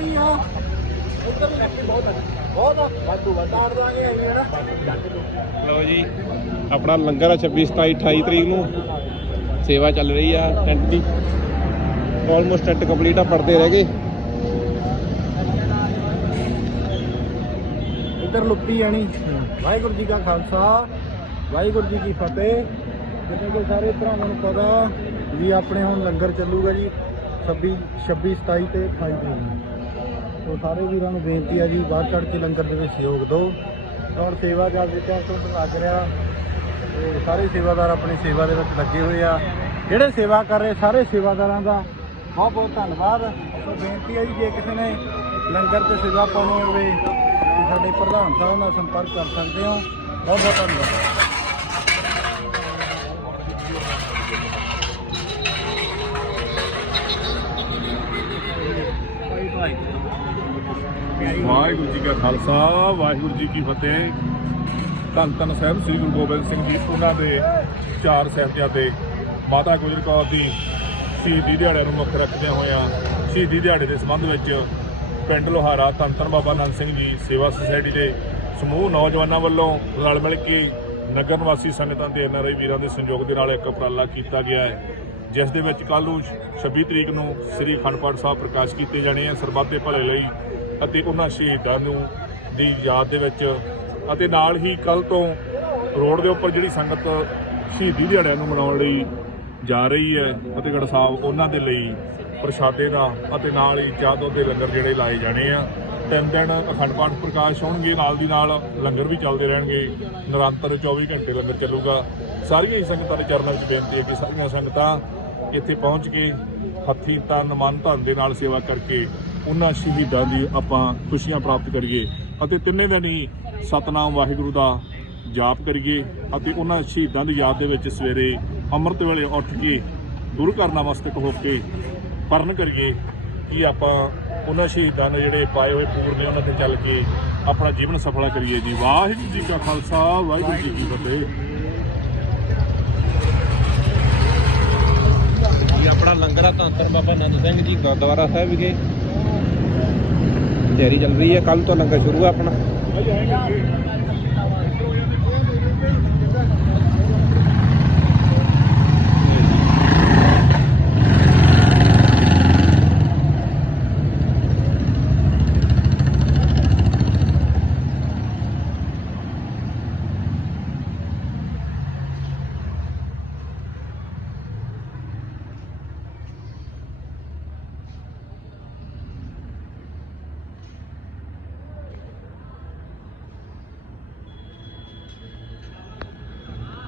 ਲੁੱਟੀ ਆ। ਇੱਧਰ ਵੀ ਲੁੱਟੀ ਬਹੁਤ ਆ। ਬਹੁਤ ਆ। ਵਾਧੂ ਵਟਾੜ ਦਾਂਗੇ ਅਸੀਂ ਹੈ ਨਾ ਲਓ ਜੀ ਆਪਣਾ ਲੰਗਰ ਆ 26 27 28 ਤਰੀਕ ਨੂੰ। ਸੇਵਾ ਚੱਲ ਰਹੀ ਆ ਟੈਂਟ ਦੀ। ਆਲਮੋਸਟ ਟੈਂਟ ਕੰਪਲੀਟ ਆ ਪੜਦੇ ਰਹਿ ਗਏ। ਇੱਧਰ ਲੁੱਟੀ ਆਣੀ ਵਾਹਿਗੁਰੂ ਜੀ ਕਾ ਖਾਲਸਾ ਵਾਹਿਗੁਰੂ ਜੀ ਕੀ ਫਤਿਹ। ਜਿਵੇਂ ਕਿ ਸਾਰੇ ਭਰਾਵਾਂ ਨੂੰ ਪਤਾ ਵੀ ਆਪਣੇ ਹੁਣ ਲੰਗਰ ਚੱਲੂਗਾ ਜੀ 26 26 27 ਤੇ 28 ਤਰੀਕ ਨੂੰ। ਸੋ ਸਾਰੇ ਵੀਰਾਂ ਨੂੰ ਬੇਨਤੀ ਹੈ ਜੀ ਬਾਹਰ ਚੜ੍ਹ ਕੇ ਲੰਗਰ ਦੇ ਵਿੱਚ ਸਹਿਯੋਗ ਦਿਓ। ਔਰ ਸੇਵਾ ਕਰਦੇ ਟਾਈਮ ਤੋਂ ਲੱਗ ਰਿਹਾ, ਤੇ ਸਾਰੇ ਸੇਵਾਦਾਰ ਆਪਣੀ ਸੇਵਾ ਦੇ ਵਿੱਚ ਲੱਗੇ ਹੋਏ ਆ। ਜਿਹੜੇ ਸੇਵਾ ਕਰ ਰਹੇ ਸਾਰੇ ਸੇਵਾਦਾਰਾਂ ਦਾ ਬਹੁਤ ਬਹੁਤ ਧੰਨਵਾਦ। ਸੋ ਬੇਨਤੀ ਹੈ ਜੀ, ਜੇ ਕਿਸੇ ਨੇ ਲੰਗਰ ਤੇ ਸੇਵਾ ਪਾਉਣੀ ਹੋਵੇ, ਤੇ ਸਾਡੇ ਪ੍ਰਧਾਨ ਸਾਹਿਬ ਨਾਲ ਸੰਪਰਕ ਕਰ ਸਕਦੇ ਹੋ। ਬਹੁਤ ਬਹੁਤ ਧੰਨਵਾਦ। ਵਾਹਿਗੁਰੂ ਜੀ ਕਾ ਖਾਲਸਾ, ਵਾਹਿਗੁਰੂ ਜੀ ਕੀ ਫਤਿਹ। ਧੰਨ ਧੰਨ ਸਾਹਿਬ, ਸ੍ਰੀ ਗੁਰੂ ਗੋਬਿੰਦ ਸਿੰਘ ਜੀ, ਉਹਨਾਂ ਦੇ ਚਾਰ ਸਾਹਿਬਜ਼ਾਦੇ। ਮਾਤਾ ਗੁਜਰ ਕੌਰ ਦੀ ਸ਼ਹੀਦੀ ਦਿਹਾੜੇ ਨੂੰ ਮੁੱਖ ਰੱਖਦਿਆਂ ਹੋਇਆਂ ਸ਼ਹੀਦੀ ਦਿਹਾੜੇ ਦੇ ਸੰਬੰਧ ਵਿੱਚ ਪਿੰਡ ਲੋਹਾਰਾ ਧੰਨ ਧੰਨ ਬਾਬਾ ਨੰਦ ਸਿੰਘ ਜੀ ਸੇਵਾ ਸੁਸਾਇਟੀ ਦੇ ਸਮੂਹ ਨੌਜਵਾਨਾਂ ਵੱਲੋਂ ਰਲ ਮਿਲ ਕੇ ਨਗਰ ਨਿਵਾਸੀ ਸੰਗਤਾਂ ਤੇ ਐਨਆਰਆਈ ਵੀਰਾਂ ਦੇ ਸੰਯੋਗ ਦੇ ਨਾਲ ਇੱਕ ਉਪਰਾਲਾ ਕੀਤਾ ਗਿਆ ਹੈ, ਜਿਸ ਦੇ ਵਿੱਚ ਕੱਲ੍ਹ ਨੂੰ 26 ਤਰੀਕ ਨੂੰ ਸ੍ਰੀ ਅਖੰਡ ਪਾਠ ਸਾਹਿਬ ਪ੍ਰਕਾਸ਼ ਕੀਤੇ ਜਾਣੇ ਆ। ਸਰਬੱਤ ਦੇ ਭਲੇ ਲਈ ਅਤੇ ਉਹਨਾਂ ਸ਼ਹੀਦਾਂ ਨੂੰ ਦੀ ਯਾਦ ਦੇ ਵਿੱਚ ਅਤੇ ਨਾਲ ਹੀ ਕੱਲ ਤੋਂ ਰੋਡ ਦੇ ਉੱਪਰ ਜਿਹੜੀ ਸੰਗਤ ਸ਼ਹੀਦੀ ਦਿਹਾੜਿਆਂ ਨੂੰ ਮਨਾਉਣ ਲਈ ਜਾ ਰਹੀ ਹੈ, ਫਤਿਹਗੜ੍ਹ ਸਾਹਿਬ, ਉਹਨਾਂ ਦੇ ਲਈ ਪ੍ਰਸ਼ਾਦੇ ਦਾ ਅਤੇ ਨਾਲ ਹੀ ਚਾਹ ਦੇ ਲੰਗਰ ਜਿਹੜੇ ਲਾਏ ਜਾਣੇ ਆ। ਤਿੰਨ ਦਿਨ ਅਖੰਡ ਪਾਠ ਪ੍ਰਕਾਸ਼ ਹੋਣਗੇ, ਨਾਲ ਦੀ ਨਾਲ ਲੰਗਰ ਵੀ ਚੱਲਦੇ ਰਹਿਣਗੇ। ਨਿਰੰਤਰ 24 ਘੰਟੇ ਲੰਗਰ ਚੱਲੂਗਾ। ਸਾਰੀਆਂ ਹੀ ਸੰਗਤਾਂ ਦੇ ਚਰਨਾਂ ਵਿੱਚ ਬੇਨਤੀ ਹੈ ਕਿ ਸਾਰੀਆਂ ਸੰਗਤਾਂ ਇੱਥੇ ਪਹੁੰਚ ਕੇ ਹੱਥੀ ਤਨ ਮਨ ਧਨ ਦੇ ਨਾਲ ਸੇਵਾ ਕਰਕੇ ਉਹਨਾਂ ਸ਼ਹੀਦਾਂ ਦੀ ਆਪਾਂ ਖੁਸ਼ੀਆਂ ਪ੍ਰਾਪਤ ਕਰੀਏ ਅਤੇ ਤਿੰਨੇ ਦਿਨ ਹੀ ਸਤਨਾਮ ਵਾਹਿਗੁਰੂ ਦਾ ਜਾਪ ਕਰੀਏ ਅਤੇ ਉਹਨਾਂ ਸ਼ਹੀਦਾਂ ਦੀ ਯਾਦ ਦੇ ਵਿੱਚ ਸਵੇਰੇ ਅੰਮ੍ਰਿਤ ਵੇਲੇ ਉੱਠ ਕੇ ਗੁਰੂ ਘਰ ਨਮਸਤਕ ਹੋ ਕੇ ਪਰਨ ਕਰੀਏ ਕਿ ਆਪਾਂ ਉਹਨਾਂ ਸ਼ਹੀਦਾਂ ਨੇ ਜਿਹੜੇ ਪਾਏ ਹੋਏ ਪੂਰ ਨੇ ਉਹਨਾਂ ਤੇ ਚੱਲ ਕੇ ਆਪਣਾ ਜੀਵਨ ਸਫਲਾ ਕਰੀਏ ਜੀ। ਵਾਹਿਗੁਰੂ ਜੀ ਕਾ ਖਾਲਸਾ, ਵਾਹਿਗੁਰੂ ਜੀ ਕੀ ਫਤਿਹ। ਆਪਣਾ ਲੰਗਰ ਆ ਧੰਨ ਧੰਨ ਬਾਬਾ ਨੰਦ ਸਿੰਘ ਜੀ ਗੁਰਦੁਆਰਾ ਸਾਹਿਬ ਵਿਖੇ ਤਿਆਰੀ ਚੱਲ ਰਹੀ ਹੈ ਕੱਲ ਤੋਂ ਲੰਗਰ ਸ਼ੁਰੂ ਹੈ ਆਪਣਾ।